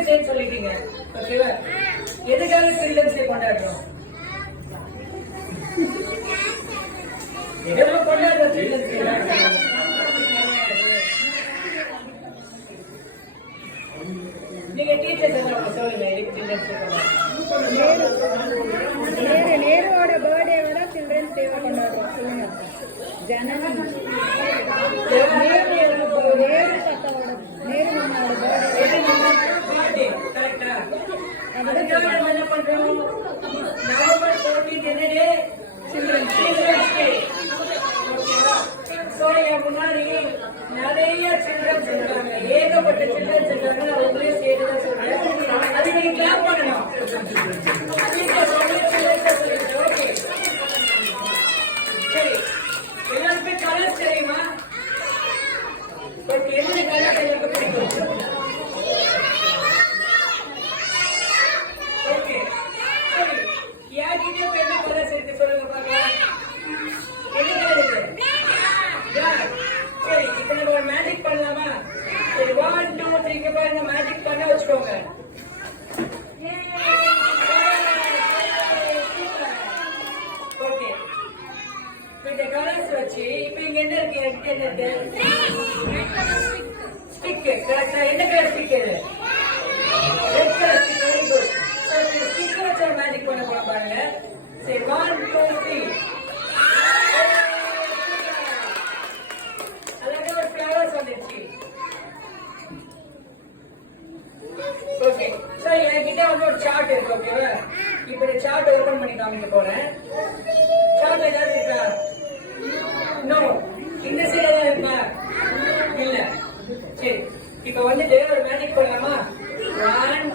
Children's day சொல்லிட்டீங்க. ஓகேவா? எதுக்காக சில்ட்ரன்ஸ் டே கொண்டாடுறோம்? எதோ கொண்டாடுற சில்ட்ரன்ஸ் டே. நீங்க டீச்சர்ஸ் என்ன சொல்லுங்க, எதுக்கு சில்ட்ரன்ஸ் டே கொண்டாடுறோம்? நேருவோட பர்த்டேவோட சில்ட்ரன்ஸ் டே கொண்டாடுறோம். சொல்லுங்க. ஜனனி நேரு தாத்தாவோட நேரு மாமாவோட பர்த்டே கரெக்டா? அதுக்காக நம்ம என்ன பண்றோம்? நவம்பர் 14 என்னடே? Children's day. ஓகேவா? சோ முன்னாடி நிறைய சில்ட்ரன்ஸ் இருக்காங்க, ஏகப்பட்ட சில்ட்ரன்ஸ் இருக்காங்க. அவங்களே சேர்த்துதான் சொல்றேன். அது நீங்க கிளாப் பண்ணணும். ஓகே, சரி. எல்லாருமே கலர்ஸ் தெரியுமா? ஓகே, என்ன கலர் எல்லாருக்கும் பிடிக்கும்? ஓகே, சரி. யார்கிட்ட இப்ப என்ன கலர்ஸ் இருக்கு சொல்லுங்க பாக்கலாம். என்ன கலர் இருக்கு? சரி, இப்ப நம்ம ஒரு மேஜிக் பண்ணலாமா? சரி, 1 2 3 பாருங்க. மேஜிக் பண்ண வச்சுக்கோங்க. ஓகே, இந்த கலர்ஸ் வச்சு இப்ப இங்க என்ன இருக்கு? என்ன இருக்கு? ஸ்டிக். கரெக்டா? என்ன கலர் ஸ்டிக் இது? Red colour stick. Very good. Stick வச்சு ஒரு மேஜிக் பண்ண போறோம் பாருங்க. சரி, 1 2 3. அழகா ஒரு ஃபிளவர்ஸ் வந்துருச்சு. ஓகே, சரி. என்கிட்ட வந்து ஒரு சார்ட் இருக்கு. ஓகேவா? இப்ப இந்த சார்ட் ஓபன் பண்ணி காமிக்க போறேன். சார்ட் ஏதாவது இருக்கா? நோ. இந்த சைடு ஏதாவது இருக்கா? இல்ல. சரி, இப்ப வந்துட்டு ஒரு மேஜிக் பண்ணலாமா? 1